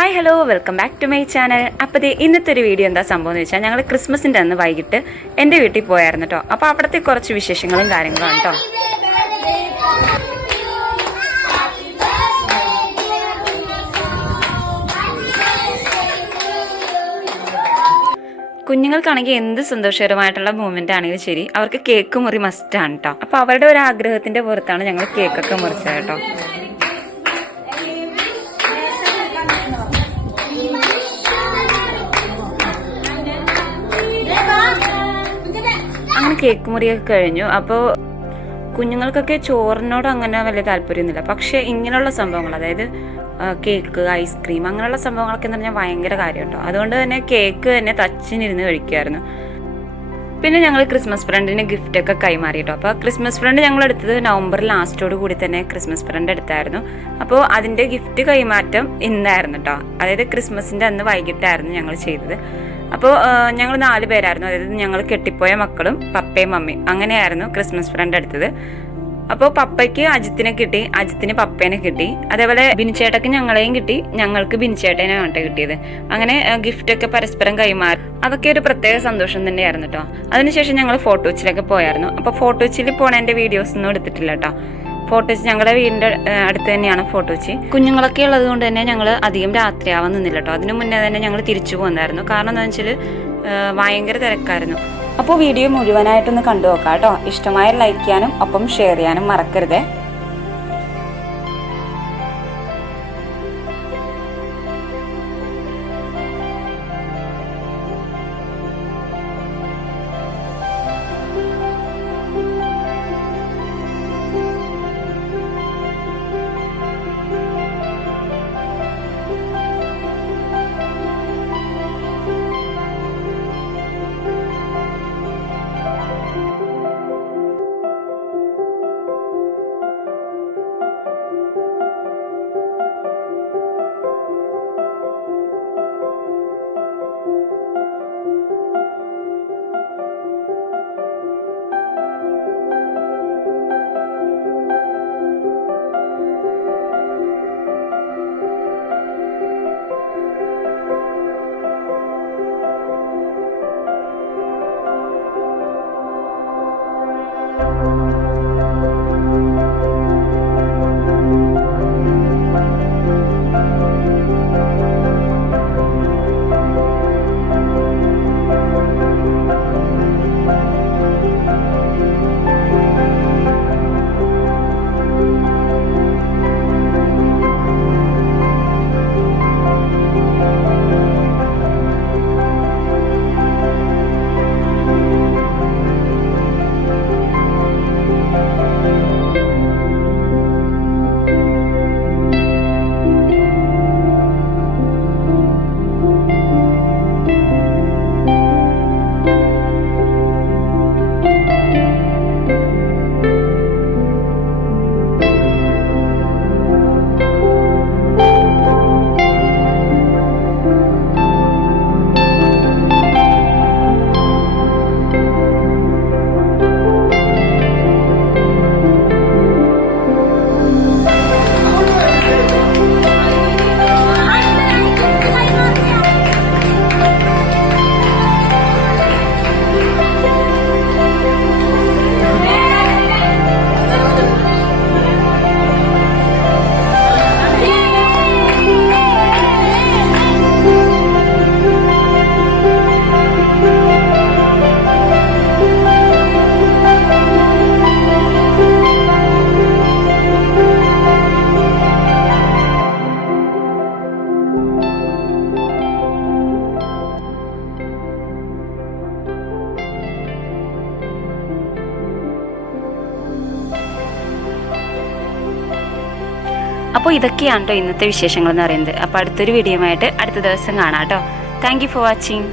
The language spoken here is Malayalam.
Hi hello welcome back to my channel. അപ്പോൾ ഇന്നത്തെ ഒരു വീഡിയോ എന്താ സംഭവം എന്ന് വെച്ചാൽ ഞങ്ങൾ ക്രിസ്മസിൻ്റെ അന്ന് വൈകിട്ട് എൻ്റെ വീട്ടിൽ പോയായിരുന്നു കേട്ടോ. അപ്പോൾ അവിടുത്തെ കുറച്ച് വിശേഷങ്ങളും കാര്യങ്ങളും കേട്ടോ. കുഞ്ഞുങ്ങൾക്കാണെങ്കിൽ എന്ത് സന്തോഷകരമായിട്ടുള്ള മൂമെൻ്റ് ആണെങ്കിലും ശരി, അവർക്ക് കേക്ക് മുറി മസ്റ്റാണ് കേട്ടോ. അപ്പോൾ അവരുടെ ഒരു ആഗ്രഹത്തിൻ്റെ പുറത്താണ് ഞങ്ങൾ കേക്കൊക്കെ മുറിച്ചത് കേട്ടോ. അങ്ങനെ കേക്ക് മുറിയൊക്കെ കഴിഞ്ഞു. അപ്പോൾ കുഞ്ഞുങ്ങൾക്കൊക്കെ ചോറിനോട് അങ്ങനെ വലിയ താല്പര്യമൊന്നുമില്ല. പക്ഷേ ഇങ്ങനെയുള്ള സംഭവങ്ങൾ, അതായത് കേക്ക്, ഐസ്ക്രീം, അങ്ങനെയുള്ള സംഭവങ്ങളൊക്കെ എന്ന് പറഞ്ഞാൽ ഭയങ്കര കാര്യം കേട്ടോ. അതുകൊണ്ട് തന്നെ കേക്ക് തന്നെ തച്ചിനിരുന്ന് കഴിക്കുമായിരുന്നു. പിന്നെ ഞങ്ങൾ ക്രിസ്മസ് ഫ്രണ്ടിന് ഗിഫ്റ്റൊക്കെ കൈമാറി കേട്ടോ. അപ്പോൾ ക്രിസ്മസ് ഫ്രണ്ട് ഞങ്ങൾ എടുത്തത് നവംബർ ലാസ്റ്റോട് കൂടി തന്നെ ക്രിസ്മസ് ഫ്രണ്ട് എടുത്തായിരുന്നു. അപ്പോൾ അതിൻ്റെ ഗിഫ്റ്റ് കൈമാറ്റം ഇന്നായിരുന്നു കേട്ടോ. അതായത് ക്രിസ്മസിൻ്റെ അന്ന് വൈകിട്ടായിരുന്നു ഞങ്ങൾ ചെയ്തത്. അപ്പോൾ ഞങ്ങൾ 4 പേരായിരുന്നു, അതായത് ഞങ്ങൾ കെട്ടിപ്പോയ മക്കളും പപ്പയും മമ്മിയും, അങ്ങനെയായിരുന്നു ക്രിസ്മസ് ഫ്രണ്ട് എടുത്തത്. അപ്പോൾ പപ്പയ്ക്ക് അജിത്തിനെ കിട്ടി, അജിത്തിന് പപ്പേനെ കിട്ടി. അതേപോലെ ബിനിച്ചേട്ടക്ക് ഞങ്ങളെയും കിട്ടി, ഞങ്ങൾക്ക് ബിനിച്ചേട്ടനെയാണ് കേട്ടോ കിട്ടിയത്. അങ്ങനെ ഗിഫ്റ്റൊക്കെ പരസ്പരം കൈമാറി. അതൊക്കെ ഒരു പ്രത്യേക സന്തോഷം തന്നെയായിരുന്നു കേട്ടോ. അതിനുശേഷം ഞങ്ങൾ ഫോട്ടോച്ചിലൊക്കെ പോയായിരുന്നു. അപ്പോൾ ഫോട്ടോച്ചിൽ പോണതിൻ്റെ വീഡിയോസ് ഒന്നും എടുത്തിട്ടില്ല കേട്ടോ. ഫോട്ടോച്ച് ഞങ്ങളുടെ വീടിൻ്റെ അടുത്ത് തന്നെയാണ് ഫോട്ടോച്ച്. കുഞ്ഞുങ്ങളൊക്കെ ഉള്ളത് കൊണ്ട് തന്നെ ഞങ്ങൾ അധികം രാത്രിയാവാൻ നിന്നില്ല കേട്ടോ. അതിനു മുന്നേ തന്നെ ഞങ്ങൾ തിരിച്ചു പോകുന്നായിരുന്നു. കാരണം എന്താണെന്ന് വെച്ചാൽ ഭയങ്കര തിരക്കായിരുന്നു. അപ്പോൾ വീഡിയോ മുഴുവനായിട്ടൊന്ന് കണ്ടു നോക്കാം കേട്ടോ. ഇഷ്ടമായ ലൈക്ക് ചെയ്യാനും ഒപ്പം ഷെയർ ചെയ്യാനും മറക്കരുതേ. അപ്പോൾ ഇതൊക്കെയാണ് കേട്ടോ ഇന്നത്തെ വിശേഷങ്ങൾ എന്ന് പറയുന്നത്. അപ്പോൾ അടുത്തൊരു വീഡിയോ ആയിട്ട് അടുത്ത ദിവസം കാണാം കേട്ടോ. Thank you for watching.